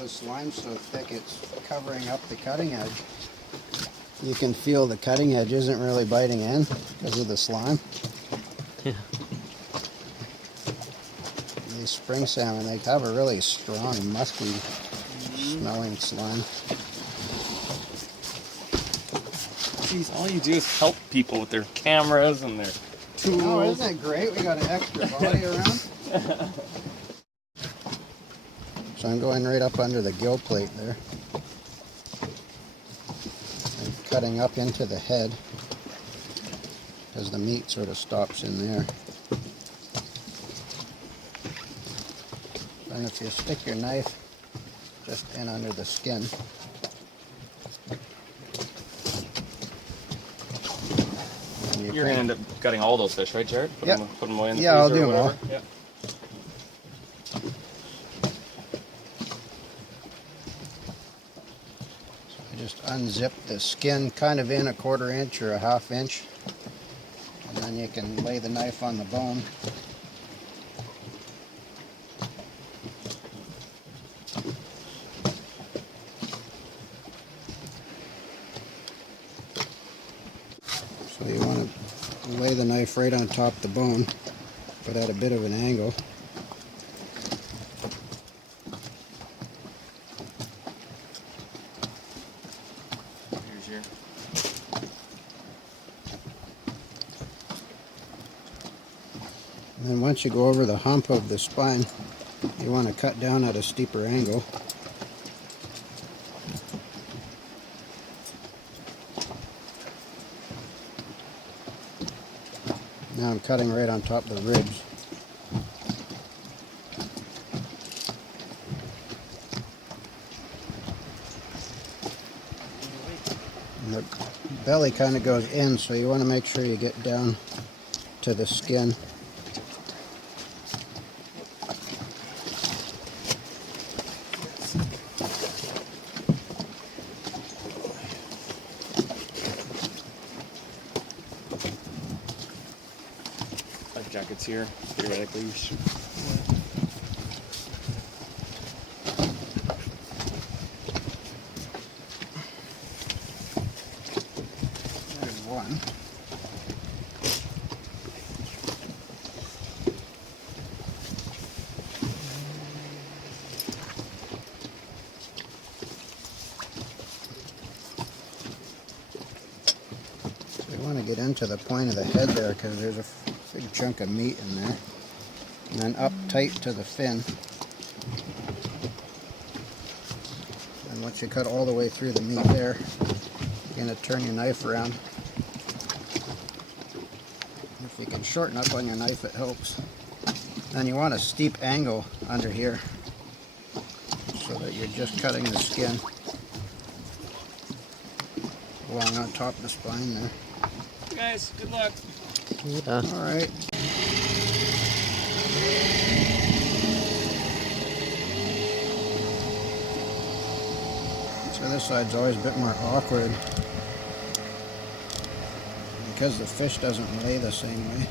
the slime's so thick it's covering up the cutting edge. You can feel the cutting edge isn't really biting in because of the slime. Yeah. These spring salmon, they have a really strong, musky smelling slime. Jeez, all you do is help people with their cameras and their tools. Oh, isn't it great? We got an extra body around. So I'm going right up under the gill plate there. And cutting up into the head because the meat sort of stops in there. And if you stick your knife just in under the skin, You're going to end up gutting all those fish, right, Jared? Put them away in the freezer. Yeah, I'll do or them all. whatever. Yeah. I just unzip the skin kind of in a 1/4 inch or a 1/2 inch, and then you can lay the knife on the bone. So you want to lay the knife right on top of the bone, but at a bit of an angle. Here's your... And then once you go over the hump of the spine, you want to cut down at a steeper angle. Now I'm cutting right on top of the ribs. And the belly kind of goes in, so you want to make sure you get down to the skin. Life jackets here, theoretically. There's one. So you want to get into the point of the head there because there's a big chunk of meat in there. And then up tight to the fin. And once you cut all the way through the meat there, you're going to turn your knife around. If you can shorten up on your knife, it helps. Then you want a steep angle under here so that you're just cutting the skin along on top of the spine there. Guys, good luck. Yeah. All right. So this side's always a bit more awkward because the fish doesn't lay the same way.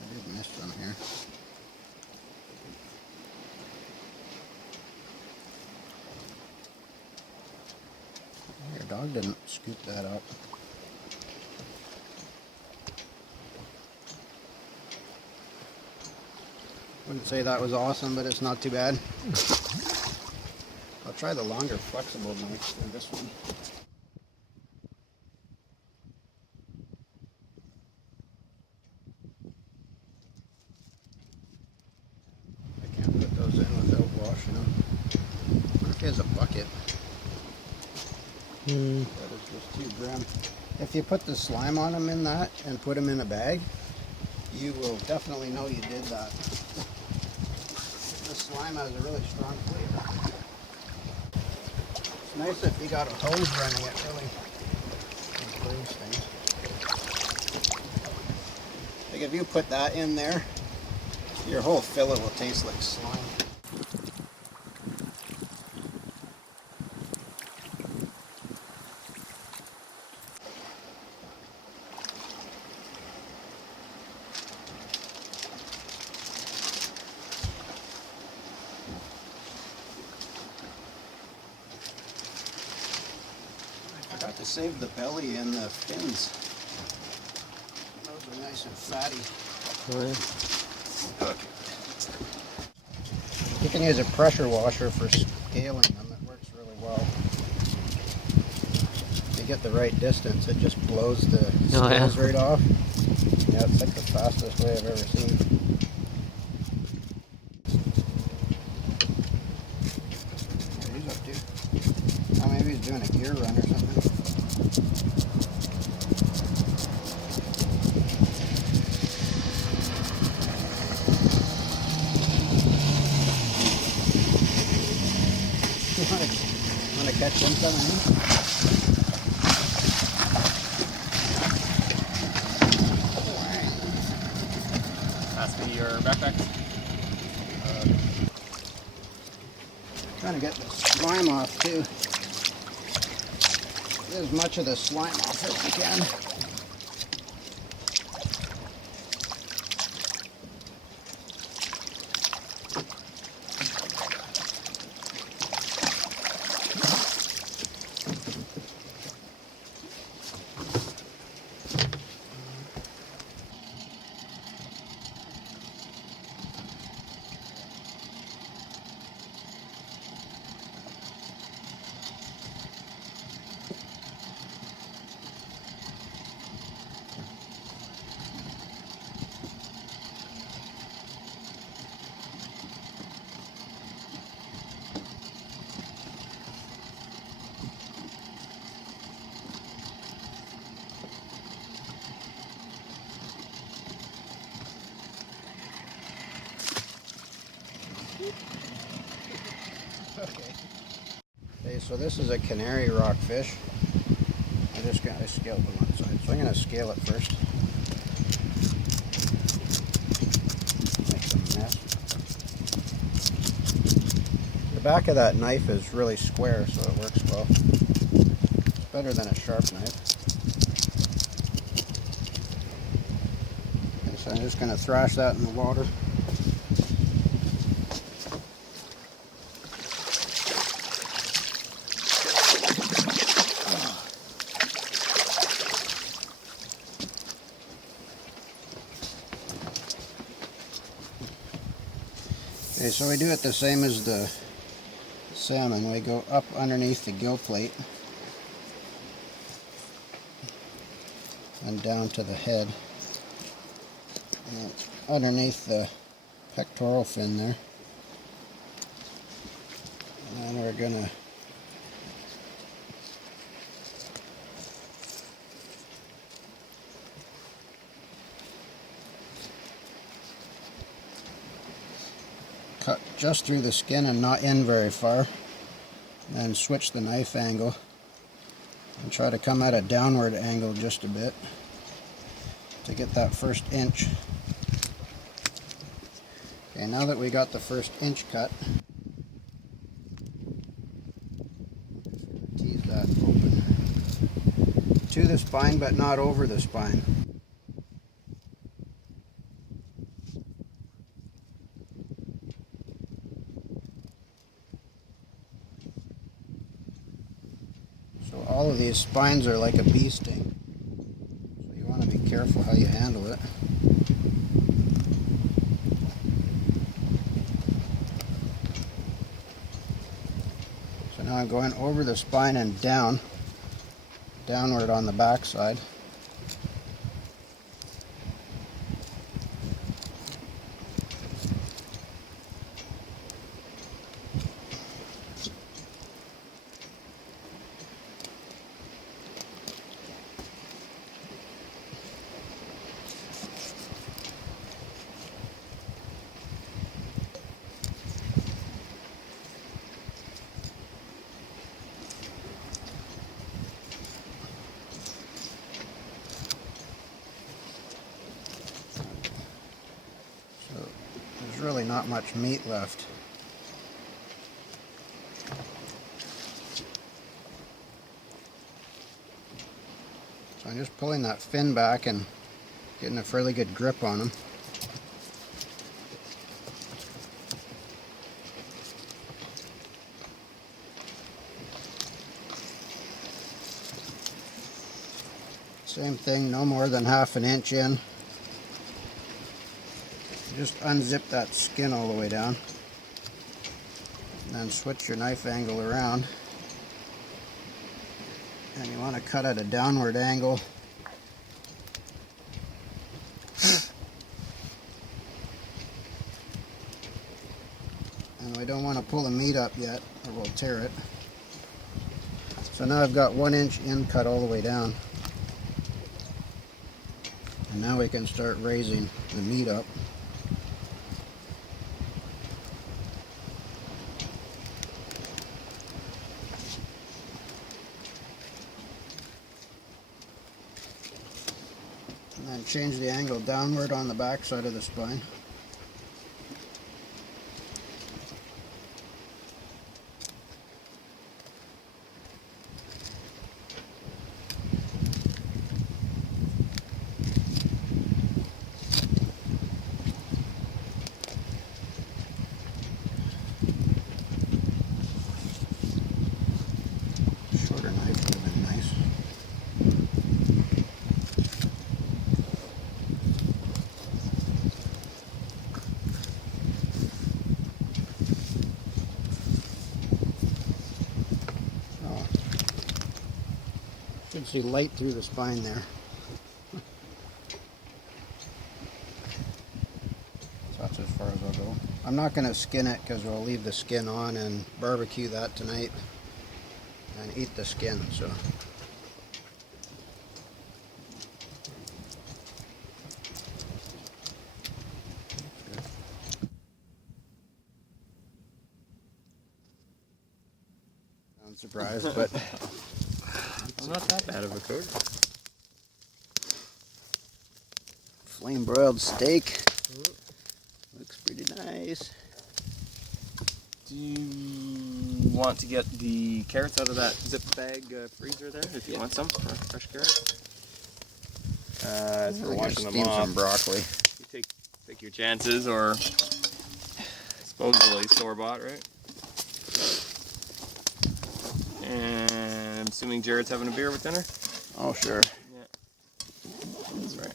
I did miss some here. Your dog didn't scoop that up. Wouldn't say that was awesome, but it's not too bad. I'll try the longer flexible knife than this one. I can't put those in without washing them. Here's a bucket. That is just too grim. If you put the slime on them in that and put them in a bag, you will definitely know you did that. The slime has a really strong flavor. It's nice if you got a hose running, it really improves things. Like if you put that in there, your whole fillet will taste like slime. I saved the belly and the fins. Those are nice and fatty. Oh, You can use a pressure washer for scaling them. It works really well. If you get the right distance, it just blows the scales right off. Yeah, it's like the fastest way I've ever seen. What he's up to? Oh, maybe he's doing a gear run or something. Want to catch them coming in? pass me your backpack. Trying to get the slime off too. Get as much of the slime off as we can. Okay, so this is a canary rock fish. I scaled the one side, so I'm going to scale it first. Make a mess. The back of that knife is really square, so it works well. It's better than a sharp knife. Okay, so I'm just going to thrash that in the water. Okay, so we do it the same as the salmon. We go up underneath the gill plate and down to the head. And it's underneath the pectoral fin there. And then we're going to cut just through the skin and not in very far, and then switch the knife angle and try to come at a downward angle just a bit to get that first inch. Okay, now that we got the first inch cut, tease that open to the spine but not over the spine. So all of these spines are like a bee sting, so you want to be careful how you handle it. So now I'm going over the spine and downward on the back side. There's really not much meat left. So I'm just pulling that fin back and getting a fairly good grip on them. Same thing, no more than 1/2 inch in. Just unzip that skin all the way down. And then switch your knife angle around. And you want to cut at a downward angle. And we don't want to pull the meat up yet, or we'll tear it. So now I've got 1 inch in cut all the way down. And now we can start raising the meat up. And then change the angle downward on the back side of the spine. Shorter knife would have been nice. You can see light through the spine there. So that's as far as I'll go. I'm not going to skin it because we'll leave the skin on and barbecue that tonight and eat the skin. So I'm surprised, but It's not that bad of a coat. flame broiled steak. Looks pretty nice. Do you want to get the carrots out of that zip bag freezer there if you want some fresh carrots? As for washing them Steam off, some broccoli. you take your chances, or supposedly store-bought, right? And I'm assuming Jared's having a beer with dinner? Oh, sure. Yeah. That's right.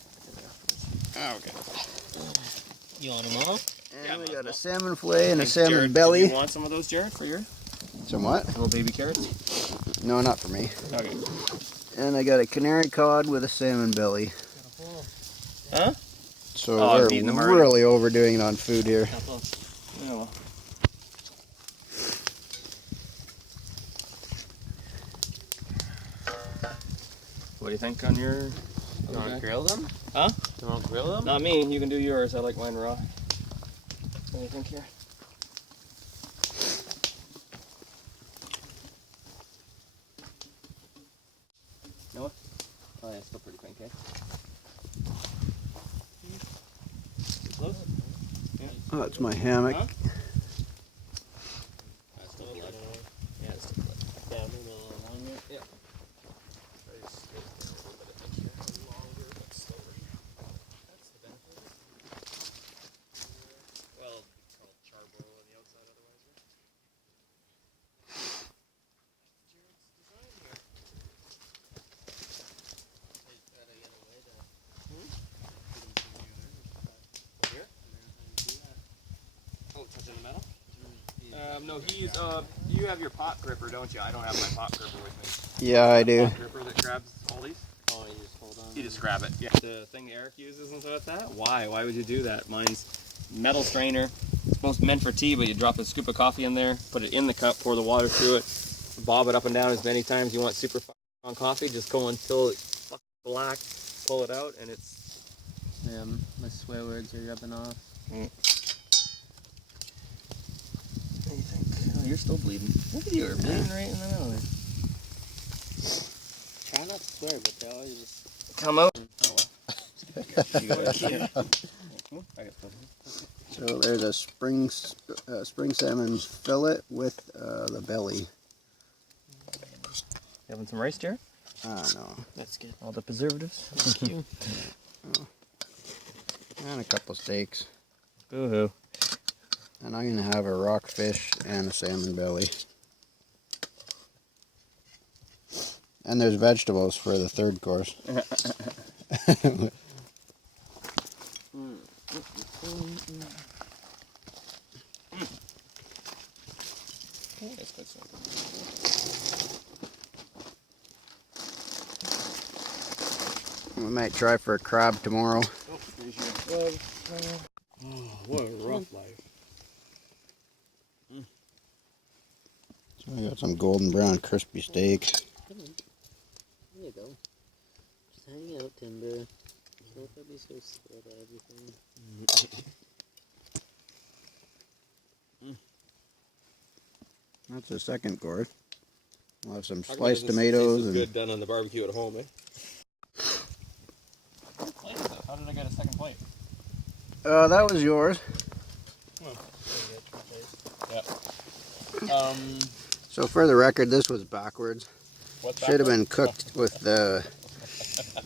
Okay. You want them all? And we got a salmon fillet and a Thanks, salmon Jared. belly. Do you want some of those, Jared, for your Some what? little baby carrots? No, not for me. Okay. And I got a canary cod with a salmon belly. Huh? So Oh, I've we're eaten them already. really overdoing it on food here. Yeah, well. What do you think on your... You want to grill them? Huh? You want to grill them? Not me. You can do yours. I like mine raw. What do you think here? Noah? Oh, yeah, still pretty pink, eh? Close? Yeah. Oh, that's my hammock. Huh? That's still lit. Yeah, it's still lit. Yeah, maybe a little longer. Yeah. Well, it's called charcoal on the outside otherwise, right? Jared's design here. Here? Oh, touching the metal? No, he's, you have your pot gripper, don't you? I don't have my pot gripper with me. Yeah, I do. Pot gripper that grabs all these? Oh, you just hold on. You just grab it. Yeah. The thing Eric uses and stuff like that? Why? Why would you do that? Mine's metal strainer. It's meant for tea, but you drop a scoop of coffee in there, put it in the cup, pour the water through it, bob it up and down as many times you want super strong coffee. Just go until it's fucking black, pull it out, and it's... Yeah, my swear words are rubbing off. What do you think? Oh, you're still bleeding. Look at you, you're bleeding right in the middle there. Try not to swear, but they always just... Come out. You got it. I got stuff. So there's a spring salmon fillet with the belly. You having some rice, Jared? No. That's good. All the preservatives? Thank you. And a couple steaks. Boo-hoo. And I'm going to have a rockfish and a salmon belly. And there's vegetables for the third course. We might try for a crab tomorrow. Oh, what a rough life. So we got some golden brown crispy steaks. There you go. Just hang out, Timber. Don't be so scared of everything. That's the second course. We'll have some How come sliced it doesn't tomatoes taste as and good done on the barbecue at home, eh? How did I get a second plate? that was yours. Yeah. So for the record, this was backwards. What's Should have been cooked with the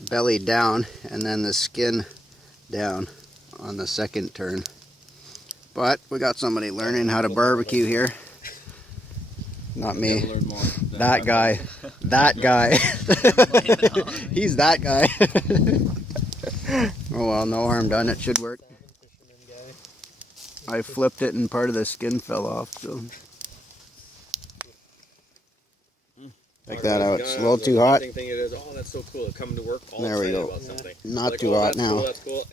belly down and then the skin down on the second turn. But we got somebody learning how to barbecue here. Not me. That guy. That guy. He's that guy. Oh well, no harm done. It should work. I flipped it and part of the skin fell off. So check that out. It's a little too hot. Thing it is, oh, that's so cool. It's coming to work. All There we go. about something. Not Like, too oh, hot that's now. Cool, that's cool.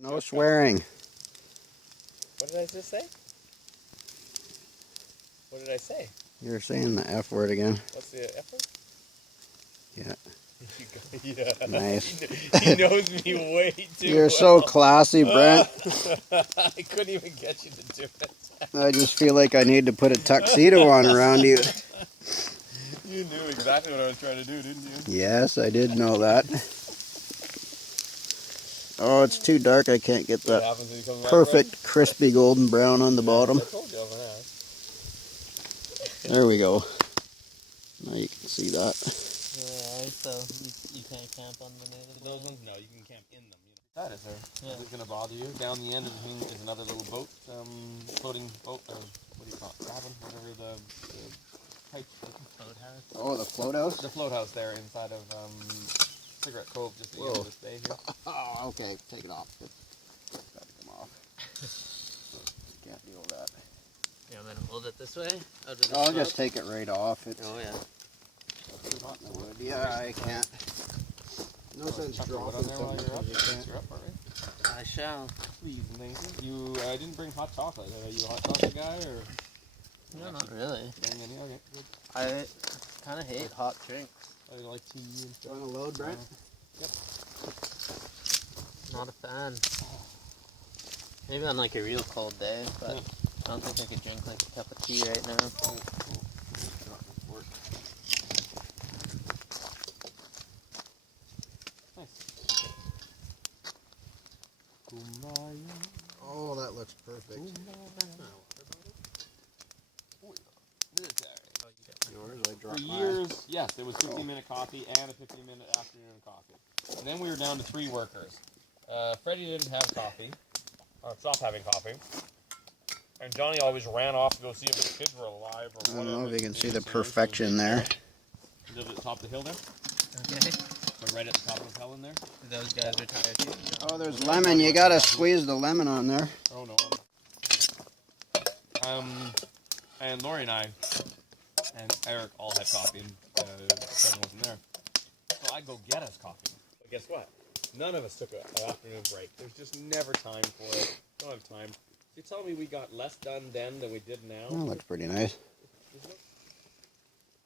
No swearing. What did I just say? What did I say? You're saying the F word again. What's the F word? Yeah. Yeah. Nice. He knows me way too You're so well. classy, Brent. I couldn't even get you to do it. I just feel like I need to put a tuxedo on around you. You knew exactly what I was trying to do, didn't you? Yes, I did know that. Oh, it's too dark. I can't get What that happens when you come back, perfect crispy golden brown on the bottom. I told you over there. There we go. Now you can see that. Yeah, so you can't camp on the native. Those ones, no, you can camp in them. That is there. Yeah. Is it going to bother you? Down the end of the thing is another little boat, floating boat, or what do you call it? Cabin, whatever the pipe. Float house. Oh, the float house? The float house there inside of Cigarette Cove, just at the end of this bay here. Oh, okay. Take it off. It's got to come off. Can't deal with that. You want me to hold it this way? I'll just take it right off. It's Oh, yeah. too hot in the wood. Yeah, I can't. No sense dropping something because you can't. You're up, alright? I shall. Please, Nathan. You didn't bring hot chocolate. Are you a hot chocolate guy, or? No, not really. Bring any? Okay, good. I kind of hate hot drinks. I like tea and Do you want to load, Brent? Yep. Not a fan. Maybe on like a real cold day, but I don't think I could drink like a cup of tea right now. Oh, that looks perfect. Yours, I For dropped mine. years, yes, it was 15-minute coffee and a 15-minute afternoon coffee. And then we were down to 3 workers. Freddie didn't have coffee, or stopped having coffee. And Johnny always ran off to go see if his kids were alive or I whatever. don't know if you can see the Seriously, perfection there. He lived at the top of the hill there. Okay. So right at the top of the hill in there. Those guys are tired too. Oh, there's lemon. You gotta squeeze the lemon on there. Oh no. And Lori and I and Eric all had coffee, and Kevin wasn't there. So I go get us coffee. But guess what? None of us took an afternoon break. There's just never time for it. Don't have time. You're telling me we got less done then than we did now? That looks pretty nice.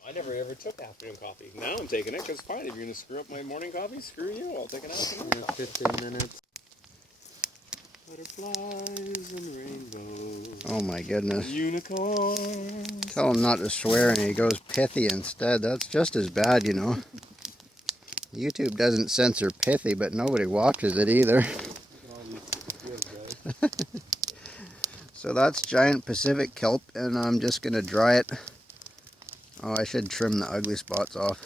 I never ever took afternoon coffee. Now I'm taking it because it's fine. If you're going to screw up my morning coffee, screw you. I'll take an afternoon coffee. 15 minutes. Butterflies and rainbows. Oh my goodness. Unicorns. Tell him not to swear and he goes pithy instead. That's just as bad, you know. YouTube doesn't censor pithy, but nobody watches it either. So that's giant Pacific kelp, and I'm just going to dry it. Oh, I should trim the ugly spots off.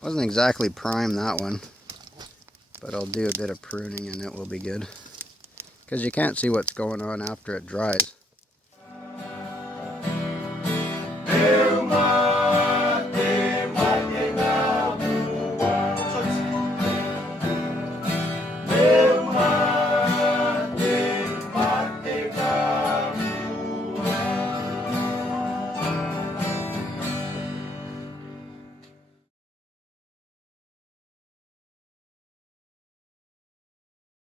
Wasn't exactly prime, that one. But I'll do a bit of pruning and it will be good. Because you can't see what's going on after it dries. tomorrow.